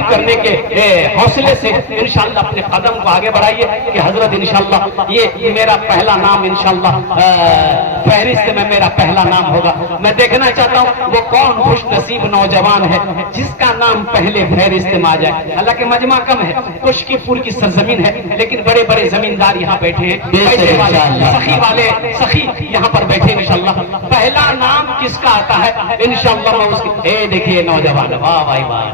तामीर करने के हौसले से इंशाअल्लाह अपने कदम को आगे बढ़ाइए कि हजरत इंशाअल्लाह ये मेरा पहला नाम इंशाअल्लाह फहरिस्त में मेरा पहला नाम होगा। मैं देखना चाहता हूँ वो कौन खुशनसीब नौजवान है जिसका नाम पहले फहरिस्त में आ जाए। हालांकि मजमा कम है, खुशकीपुर की सरजमीन है, लेकिन बड़े बड़े जमींदार यहाँ बैठे हैं, पैसे वाले सखी वाले सखी यहाँ पर बैठे इंशाअल्लाह। पहला नाम किसका आता है इंशाअल्लाह मैं उसकी देखिए नौजवान, वाह भाई वाह,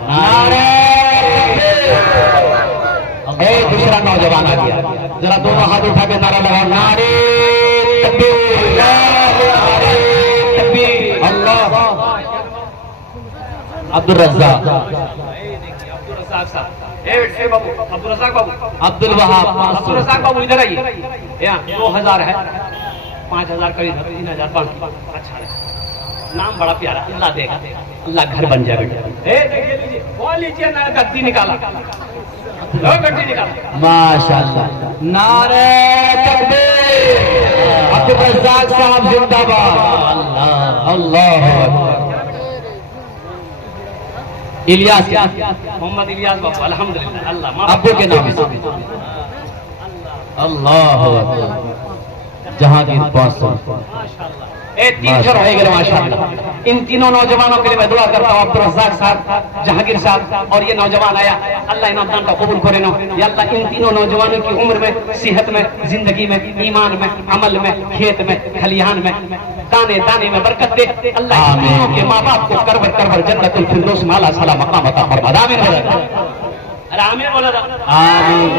दूसरा नौजवान आ गया, जरा दोनों हाथ उठा के नारा लगाओ, नारे तकबीर, नारे तकबीर, अल्लाह। अब्दुल रज़्ज़ाक, अब्दुल रज़्ज़ाक बाबू, अब्दुल वहाब, अब्दुल रज़्ज़ाक बाबू इधर आइए। 2000 है, 5000 करीब, 3500। अच्छा नाम बड़ा प्यारा, अल्लाह देगा, अल्लाह घर बन जाए बेटा। लीजिए ना, गद्दी निकाला, गद्दी निकाला, माशाअल्लाह, नारे तकबीर, अब्दुल रज़्ज़ाक साहब जिंदाबाद, अल्लाह अल्लाह। इलियास, मोहम्मद इलियास बाबू, अल्हम्दुलिल्लाह, अल्लाह अब्बू के नाम से, अल्लाह जहांगीर 500, माशाअल्लाह। 3 हो गए माशाअल्लाह। इन तीनों नौजवानों के लिए मैं दुआ करता हूँ, अब्दुल रज़्ज़ाक साहब, जहांगीर साहब और ये नौजवान आया, अल्लाह इन अब्दान का कबूल करे नो या अल्लाह। इन तीनों नौजवानों की उम्र में, सेहत में, जिंदगी में, ईमान में, अमल में, खेत में, खलिहान में, दाने दाने में बरकत दे अल्लाह। इन तीनों के माँ बाप को करबर करबर जन्नतुल फिरदौस में आला साला मकाम अता फरमा, आमीन बोला, अरे आमीन बोला, आमीन।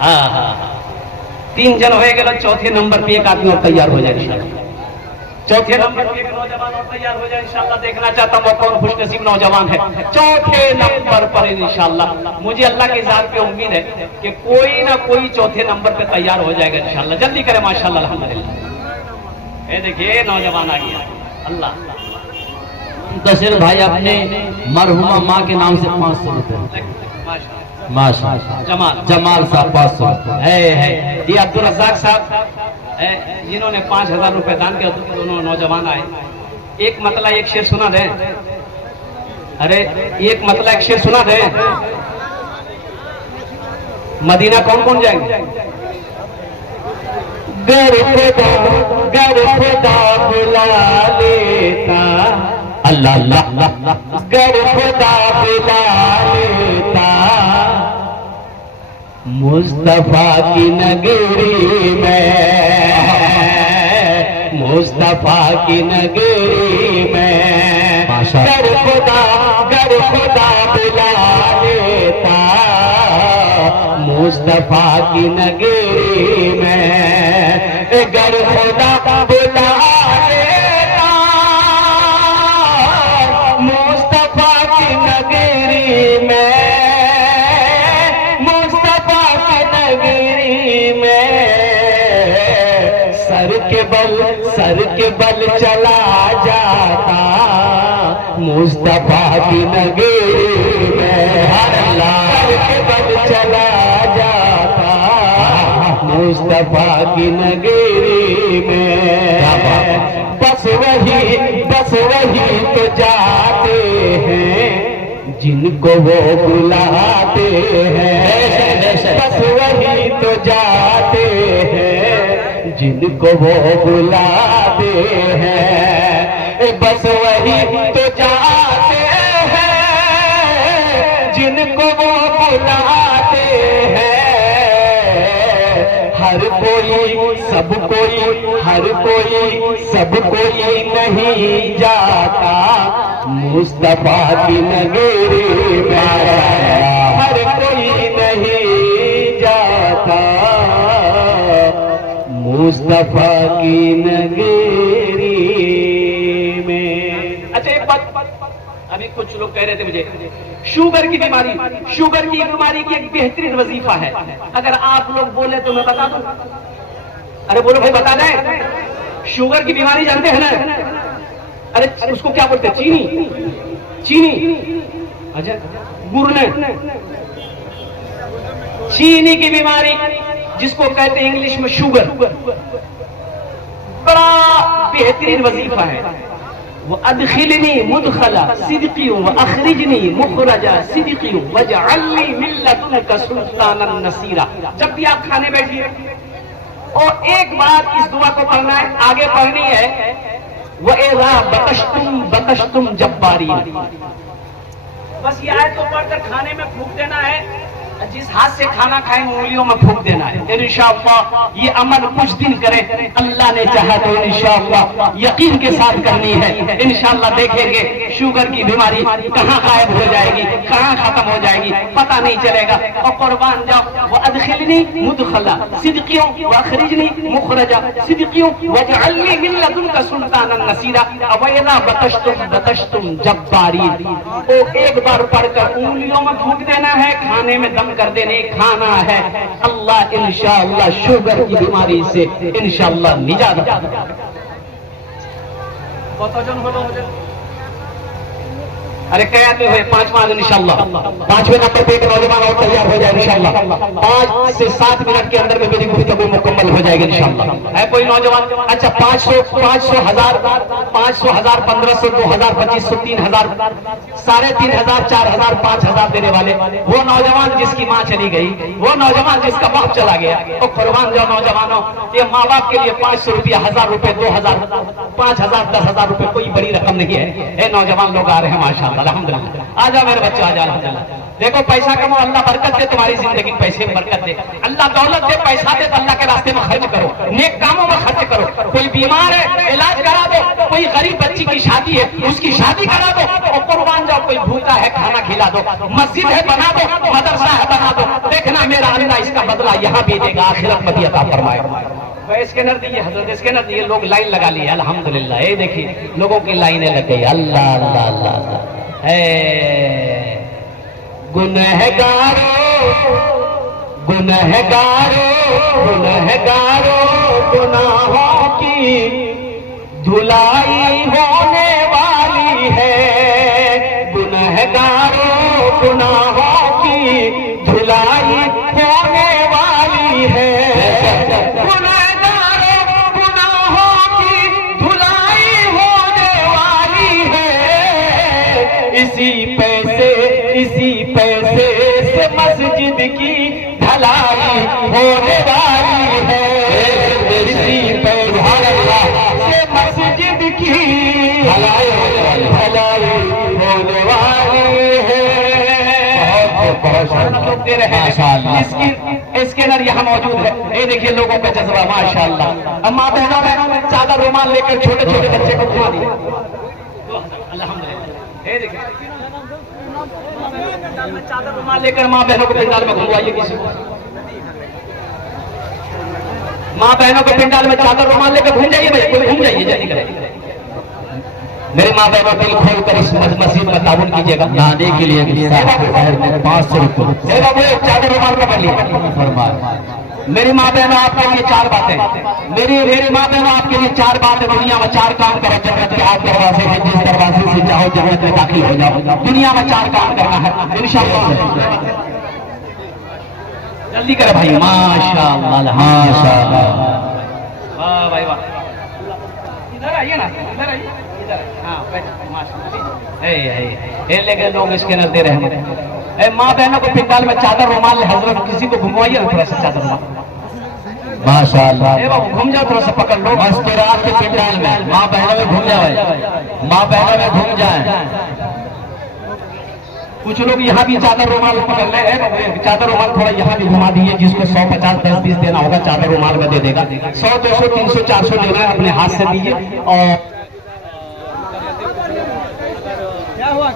हाँ 3 जन हो गए, चौथे नंबर पे एक आदमी और तैयार हो जाए इंशाअल्लाह। चौथे नंबर पे एक नौजवान और तैयार हो जाए इंशाअल्लाह। देखना चाहता हूँ वो कौन खुशनसीब नौजवान है चौथे नंबर पर इंशाअल्लाह। मुझे अल्लाह की जात पे उम्मीद है कि कोई ना कोई चौथे नंबर पे तैयार हो जाएगा इंशाअल्लाह। जल्दी करें माशाअल्लाह, अल्हम्दुलिल्लाह। ये देखिए नौजवान आ गया, अल्लाह। तशरीफ भाई अपने मरहुमा माँ के नाम से 500 रुपए, माशाअल्लाह। जमाल साहब 500 है। ये अब्दुल रज़्ज़ाक साहब जिन्होंने 5000 रुपए दान किया, दोनों नौजवान आए। एक मतला एक शेर सुना दे, अरे एक मतला एक शेर सुना दे। मदीना कौन कौन जाएंगे? गर खुदा बुला लेता, अल्लाह अल्लाह, गर खुदा बुला लेता मुस्तफा की नगरी में, मुस्तफा की नगरी में, गर खुदा बुला लेता मुस्तफा की नगरी में, गर खुदा बुला लेता मुस्तफा की नगरी में, सर के बल चला जाता मुस्तफा की नगरी में, सर के बल चला जाता मुस्तफा की नगरी में। बस वही तो जाते हैं जिनको वो बुलाते हैं, बस वही तो जाते हैं जिनको वो बुलाते हैं, बस वही तो जाते हैं जिनको वो बुलाते हैं। हर कोई सब कोई, हर कोई सब कोई नहीं जाता मुस्तफा की नगरी में, हर कोई नहीं जाता मुस्तफा की नगरी में। अच्छा एक बात, अभी कुछ लोग कह रहे थे मुझे शुगर की बीमारी, शुगर की बीमारी की एक बेहतरीन वजीफा है, अगर आप लोग बोले तो मैं बता दूं। अरे बोलो भाई बता दें, शुगर की बीमारी जानते हैं ना? अरे उसको क्या बोलते हैं? चीनी। अच्छा गुर्ने, चीनी की बीमारी जिसको कहते हैं इंग्लिश में शुगर, बड़ा बेहतरीन वजीफा है। वो अदखिलनी मुदखला सिद्की व अखरिजनी मुखरजा सिद्की वजअलनी मिन लदुनका सुल्तानन नसीरा। जब भी आप खाने बैठिए और एक बार इस दुआ को पढ़ना है, आगे पढ़नी है व इज़ा बतशतुम जब्बारी। बस ये आयत को पढ़कर खाने में फूंक देना है, जिस हाथ से खाना खाएंगे उंगलियों में फूंक देना है। इंशाअल्लाह ये अमल कुछ दिन करें, अल्लाह ने चाहा तो इंशाअल्लाह यकीन के साथ करनी है। इंशाअल्लाह देखेंगे शुगर की बीमारी कहाँ गायब हो जाएगी, कहाँ खत्म हो जाएगी, पता नहीं चलेगा। और कुर्बान जाओ वो अदखिलनी मुदखला सिद्कियों व अखरिजनी मुखरजा सिद्कियों वजअलनी मिन लदुनका सुल्तानन नसीरा। अवैदा बतशतुम जब्बारी। तो एक बार पढ़कर उंगलियों में फूंक देना है, खाने में दम कर देने, खाना है। अल्लाह इंशाअल्लाह शुगर की बीमारी से इंशाअल्लाह निजात। अरे कहते हुए 5वां इंशाअल्लाह 5वें नंबर पे एक नौजवान और तैयार हो जाए इंशाअल्लाह। 5 से 7 मिनट के अंदर में मेरी गुफ्तगू मुकम्मल हो जाएगी इंशाअल्लाह। है कोई नौजवान? अच्छा 500, 500, 1000, 500, 1000, 1500, 2000, 2500, 3000, 3500, 4000, 5000 देने वाले वो नौजवान जिसकी माँ चली गई, वो नौजवान जिसका बाप चला गया। तो कुर्बान जाओ नौजवानों, ये माँ बाप के लिए 500 रुपया, 1000 रुपए, 2000, 5000, 10,000 रुपए कोई बड़ी रकम नहीं है। ये नौजवान लोग आ रहे हैं माशाअल्लाह, अल्हम्दुलिल्लाह। आजा मेरे बच्चे आजा, अल्हम्दुलिल्लाह। देखो पैसा कमाओ, अल्लाह बरकत दे तुम्हारी जिंदगी में, पैसे में बरकत दे, अल्लाह दौलत दे, पैसा दे तो अल्लाह के रास्ते में खर्च करो, नेक कामों में खर्च करो। कोई बीमार है इलाज करा दो, कोई गरीब बच्ची की शादी है उसकी शादी करा दो। और कुर्बान जाओ कोई भूखा है खाना खिला दो, मस्जिद है बना दो, मदरसा है बना दो। देखना मेरा अल्लाह इसका बदला यहाँ भी देगा, आखिरत में भी अता फरमाए। स्कैनर दिए हजरत, स्कैनर दिए, लोग लाइन लगा लिए अल्हम्दुलिल्लाह। ये देखिए लोगों की लाइनें लग गई। अल्लाह अल्लाह अल्लाह अल्लाह। गुनहगारों गुनहगारों गुनहगारों गुनाहों की धुलाई होने वाली है। गुनहगारों गुनाहों की धुलाई होने वाली है। गुनहगारों गुनाहों की धुलाई होने वाली है। इसी पैसे से मस्जिद की ढलाई होने वाली है। इसी पैसे से मस्जिद की ढलाई होने वाली है। बहुत लोग दे रहे हैं। स्कैनर यहाँ मौजूद है। ये देखिए लोगों का जज्बा माशाअल्लाह। माँ बहनों में चादर रुमाल लेकर छोटे छोटे बच्चे को घुमा दिया अल्हम्दुलिल्लाह। ये देखिए चादर रुमाल लेकर माँ बहनों को पंडाल में घुमवाइए। किसी को माँ बहनों के पंडाल में चादर रुमाल लेकर घूम जाइए भैया, कोई घूम जाइए जल्दी करें। मेरे माँ बहनों दिल खोल कर इस मस्जिद में ताउन कीजिएगा। नहाने के लिए 500 रुपये चादर रुमाल पकड़ लिए। मेरी माँ बहनों आपके लिए 4 बातें, मेरी माँ बहनों आपके लिए 4 बातें। दुनिया में 4 काम करो, जन्नत के आप दरवाजे से, जिस दरवाजे से चाहो जन्नत में दाखिल हो जाओ। दुनिया में 4 काम करना है इंशाअल्लाह। जल्दी करे भाई। माशाअल्लाह माशाअल्लाह, वाह भाई वाह। इधर आइए ना, इधर आइए, इधर। हाँ माशाअल्लाह। लेके लोग इसके नजर दे रहे हैं। माँ बहनों को पिंडाल में चादर रुमाल हजरत किसी को घुमवाइए ना थोड़ा सा चादर रुमाल माशाअल्लाह। घूम जाओ थोड़ा सा पकड़ लो। मस्तूरात के पिंडाल में माँ बहनों में घूम जाए, माँ बहनों में घूम जाए। कुछ लोग यहाँ भी चादर रुमाल पकड़ ले, चादर रुमाल थोड़ा यहाँ भी घुमा दीजिए। जिसको 100, 50, 10, 20 देना होगा चादर रुमाल में दे देगा। 100, 200, 300, 400 लेना है अपने हाथ से दीजिए। और क्या हुआ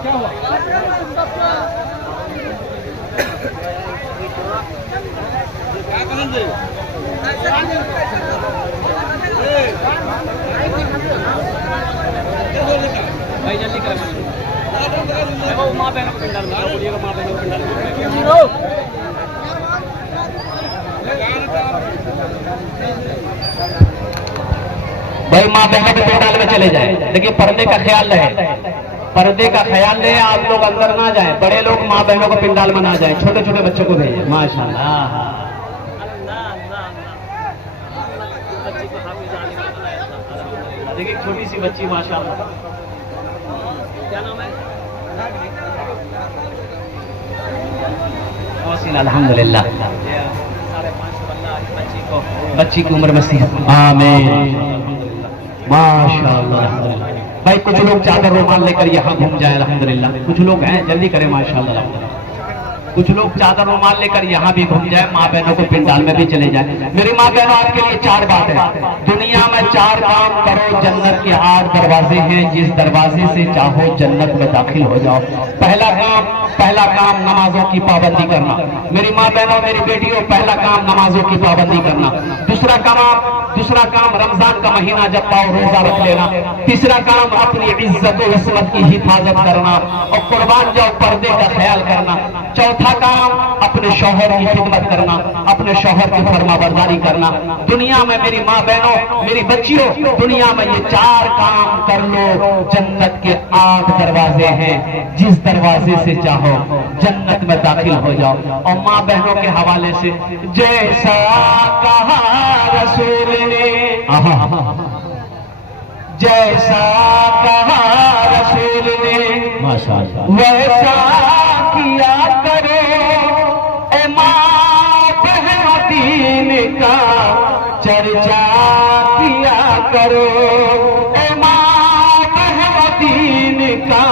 भाई जल्दी कर। माँ बहनों को पिंडाल में बोलिएगा, माँ बहनों को पिंडाल में। भाई माँ बहनों के पिंडाल में चले जाए, लेकिन पर्दे का ख्याल रहे, पर्दे का ख्याल रहे। आप लोग अंदर ना जाएं, बड़े लोग माँ बहनों को पिंडाल में ना जाएं, छोटे छोटे बच्चों को भेजें। माशाअल्लाह। देखिए छोटी सी बच्ची माशाअल्लाह। अल्हम्दुलिल्लाह बच्ची की उम्र में सेहत आमीन माशाअल्लाह। भाई कुछ लोग चादर रुमाल लेकर यहाँ घूम जाए अल्हम्दुलिल्लाह, कुछ लोग हैं जल्दी करें माशाअल्लाह। कुछ लोग चादर रुमाल लेकर यहाँ भी घूम जाए, माँ बहनों को पिंडाल में भी चले जाए। मेरी माँ बहनों आपके लिए 4 बात है। दुनिया में 4 काम करो, जन्नत के 8 दरवाजे हैं, जिस दरवाजे से चाहो जन्नत में दाखिल हो जाओ। पहला काम नमाजों की पाबंदी करना। मेरी माँ बहनों मेरी बेटियों, पहला काम नमाजों की पाबंदी करना। दूसरा काम रमजान का महीना जब पाओ रोजा रख लेना। तीसरा काम अपनी इज्जत और इस्मत की हिफाजत करना और कुर्बान जाओ पर्दे का ख्याल करना। चौथा काम अपने शौहर की खिदमत करना, अपने शौहर की फरमाबरदारी करना। दुनिया में मेरी माँ बहनों मेरी बच्चियों, दुनिया में ये 4 काम कर लो, जन्नत के 8 दरवाजे हैं, जिस दरवाजे से चाहो जन्नत में दाखिल हो जाओ। और माँ बहनों के हवाले से जैसा कहा रसूल ने, जैसा कहा रसूल ने माशाअल्लाह वैसा किया करो। ए माँ बहन दीन का चर्चा किया करो। ए माँ बहन दीन का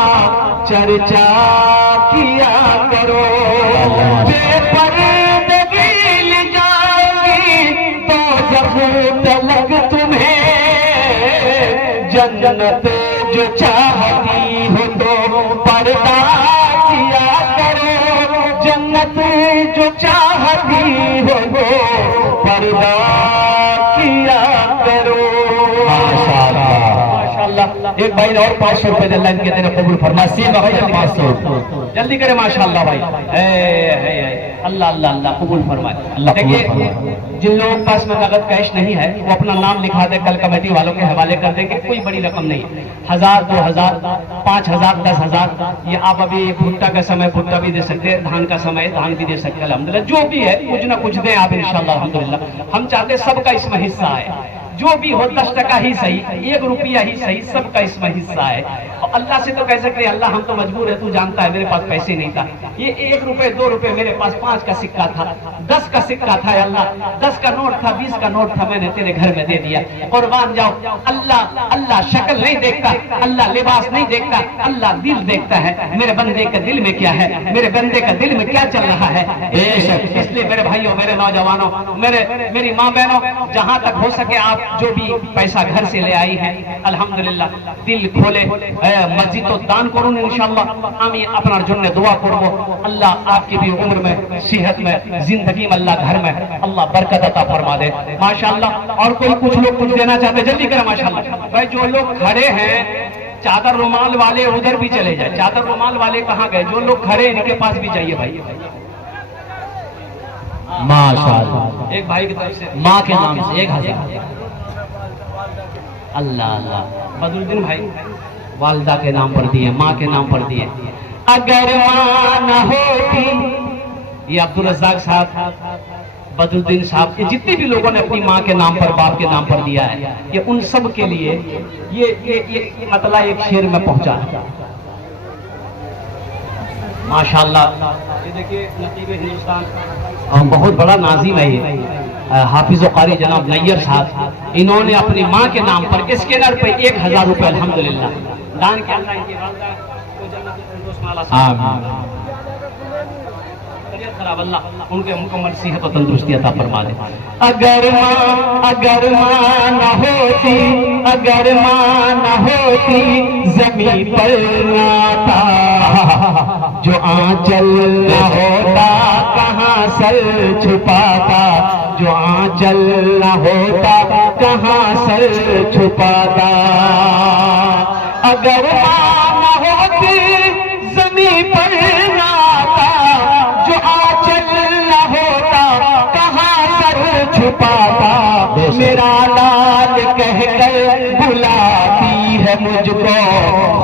चर्चा किया करो। बेपर्दगी ले जाएगी तो जब तलक तुम्हें, जन्नत जो चाहती हो तो पर्दा किया करो। जन्नत जो चाहती हो तो पर्दा किया करो। माशाअल्लाह। एक भाई ने और 500 रुपए दे लाइन के तेरे कबूल फरमा। नसीब है 500 जल्दी करे माशाअल्लाह भाई। अल्लाह अल्लाह अल्लाह कबूल फरमाए। देखिए जिन लोगों के पास में नगद कैश नहीं है वो अपना नाम लिखा दे, कल कमेटी वालों के हवाले कर देंगे। कोई बड़ी रकम नहीं है, 1000 2000 5000 10,000। ये आप अभी भुट्टा का समय भुट्टा भी दे सकते हैं, धान का समय धान भी दे सकते हैं। अल्हम्दुलिल्लाह जो भी है कुछ ना कुछ दें आप इंशाअल्लाह अल्हम्दुलिल्लाह। हम चाहते हैं सबका इसमें हिस्सा है, जो भी हो 10 टका ही सही, 1 रुपया ही सही, सबका इसमें हिस्सा है। और अल्लाह से तो कह सकते हैं अल्लाह हम तो मजबूर है, तू जानता है मेरे पास पैसे नहीं था। ये 1 रुपए 2 रुपए मेरे पास 5 का सिक्का था, 10 का सिक्का था अल्लाह, 10 का नोट था, 20 का नोट था, मैंने तेरे घर में दे दिया। कुर्बान जाओ। अल्लाह शक्ल नहीं देखता, अल्लाह लिबास नहीं देखता, अल्लाह दिल देखता है। मेरे बंदे के दिल में क्या है, मेरे बंदे का दिल में क्या चल रहा है। इसलिए मेरे भाइयों मेरे नौजवानों मेरी माँ बहनों, जहां तक हो सके आप जो भी पैसा घर से ले आई है अल्हम्दुलिल्लाह दिल खोले मस्जिद तो दान करूँ इंशाअल्लाह। আমি আপনার জন্য দোয়া করব अल्लाह आपकी भी उम्र में सेहत में जिंदगी में अल्लाह घर में अल्लाह बरकत अता फरमा दे माशाअल्लाह। और कोई कुछ लोग कुछ देना चाहते जल्दी करें माशाअल्लाह। भाई जो लोग खड़े हैं चादर रुमाल वाले उधर भी चले जाए। चादर रुमाल वाले कहाँ गए? जो लोग खड़े इनके पास भी जाइए भाई। माशाअल्लाह। एक भाई की तरफ से माँ के नाम से 1000। अल्लाह अल्लाह। बदरुद्दीन भाई वालदा के नाम पर दिए, माँ के नाम पर दिए। अगर माँ न होती, ये अब्दुल रज़ाक साहब बदरुद्दीन साहब, ये जितने भी लोगों ने अपनी माँ के नाम पर बाप के नाम पर दिया है, ये उन सब के लिए ये मतलब एक शेर में पहुंचा माशाअल्लाह। ये देखिए नकीब हिंदुस्तान बहुत बड़ा नाजिम है ये हाफिज कारी जनाब नैयर साहब, इन्होंने अपनी माँ के नाम पर स्कैनर पे 1000 रुपए अल्हम्दुलिल्लाह दान किया। अल्लाह इनकी वालिदा को जन्नत फिरदौस में आला आमीन। तबीयत खराब, अल्लाह उनके मुकम्मल सेहत और तंदुरुस्ती अता फरमा दे। अगर माँ न होती, अगर माँ न होती ज़मीन पर आता, जो आंचल न होता कहाँ सर छुपाता, जो आंचल न होता कहाँ सर छुपाता। अगर माँ न होती जमीन पर न आता, जो आंचल न होता कहाँ सर छुपाता। मेरा लाल कह कर बुलाती है मुझको,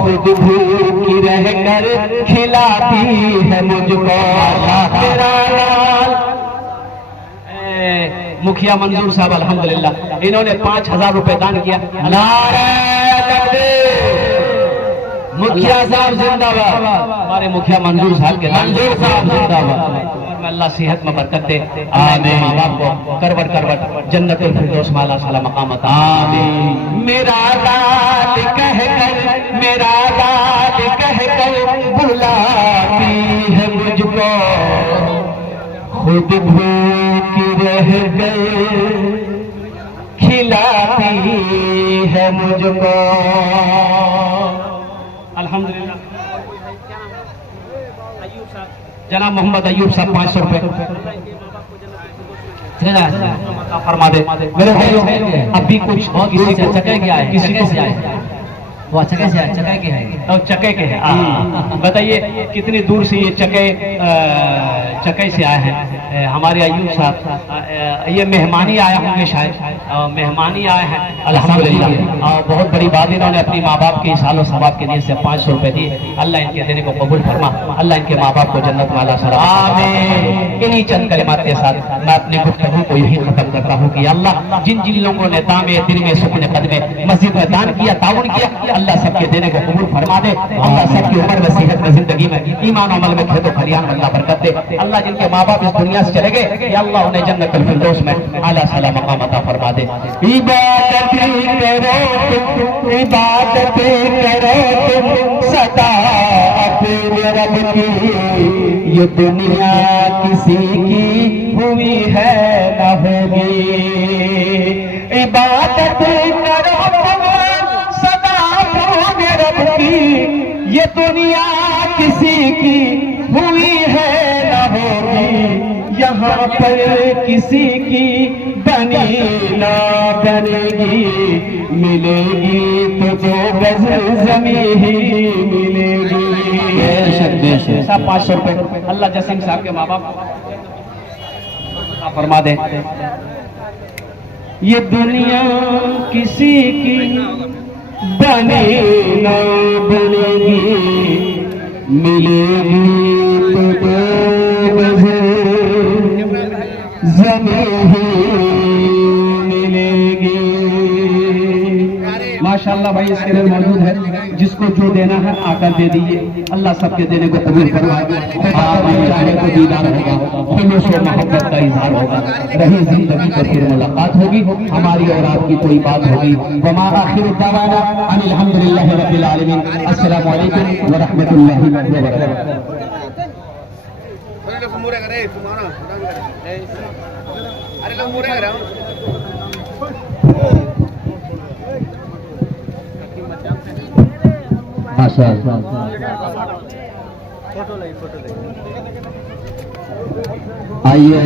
खुद भूखी रह कर खिलाती है मुझको। मेरा लाल मुखिया मंजूर साहब अल्हम्दुलिल्लाह इन्होंने 5000 रुपए दान किया। नारे तकबीर, मुखिया साहब जिंदाबाद। हमारे मुखिया मंजूर साहब के मंजूर साहब जिंदाबाद। में अल्लाह सेहत में बरकत दे, आमीन। माँ बाप को करवट करवट जन्नतुल फिरदौस में अल्लाह ताला मकाम अता आमीन। मेरा लाल कहकर, मेरा लाल कहकर बुलाती है मुझको, खुद भूख रह गए खिलाती है मुझको। अल्हम्दुलिल्लाह। जनाब मोहम्मद अयूब साहब 500 रुपए फरमा दे। मेरे भाई अभी कुछ किसी से चके क्या है, किसी से आए वो चके से आए, चके के है और चके के हैं। बताइए कितनी दूर से ये चके से आए हैं हमारे अयूब साहब। ये मेहमानी आया होंगे शायद, मेहमानी आए हैं अल्हम्दुलिल्लाह। और बहुत बड़ी बात, इन्होंने अपनी माँ बाप के सालों सवाब के लिए से 500 रुपए दिए। अल्लाह इनके देने को कबूल फरमा, अल्लाह इनके माँ बाप को जन्नत वाला सलाम। आमीन। इन्हीं चंद कलिमात के साथ मैं अपनी गुफ्तगू को यही खत्म करता हूँ कि अल्लाह जिन जिन लोगों ने दामे दिल में सुकून कदमे मस्जिद में दान किया, ताउन किया, अल्लाह सबके देने को कबूल फरमा दे। अल्लाह सबकी उम्र में, सेहत में, जिंदगी में, ईमान अमल में, खेतों खलियान में अल्लाह बरकत दे। अल्लाह जिनके माँ बाप इस दुनिया से चले गए, या अल्लाह उन्हें जन्नतुल फिरदौस में आला सला मकाम अता फरमा दे। इबादत करो तुम, इबादत करो तुम सदा अपने रब की, ये दुनिया किसी की हुई है न होगी। इबादत करो तुम सदा अपने रब की, ये दुनिया किसी की हुई है न होगी। यहाँ पर किसी की बनी ना बनेगी, मिलेगी तो जो गज ज़मीं ही मिलेगी। बेशक बेशक। साहब 500 रुपए अल्लाह जसीम साहब के माँ बाप फरमा दे। ये दुनिया किसी की बनी ना बनेगी, मिलेगी तो ज़मीं ही मिलेगी। माशाअल्लाह भाई इसके लिए मौजूद है, जिसको जो देना है आकर दे दीजिए। अल्लाह सबके देने को कबूल फरमाए। चाहे तो दीदार होगा, खुलूस और मोहब्बत का इजहार होगा, रही जिंदगी तो फिर मुलाकात होगी, हमारी और आपकी कोई बात होगी। वमा आखिर दवाना अनिल हम्दुलिल्लाहि रब्बिल आलमीन। अस्सलामु अलैकुम व रहमतुल्लाहि व बरकातहू। आइए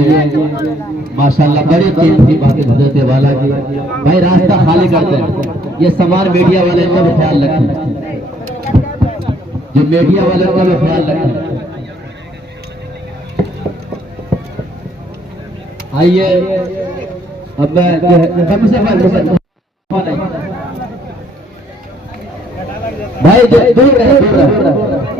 माशाल्लाह, बड़ी कीमती बातें हजरत वाला जी। भाई रास्ता खाली करते हैं, ये सामान मीडिया वाले का भी ख्याल रखें, जो मीडिया वाले का भी ख्याल रखें। आइए अब मैं कम से भाई दूर रहे, दूर रहे।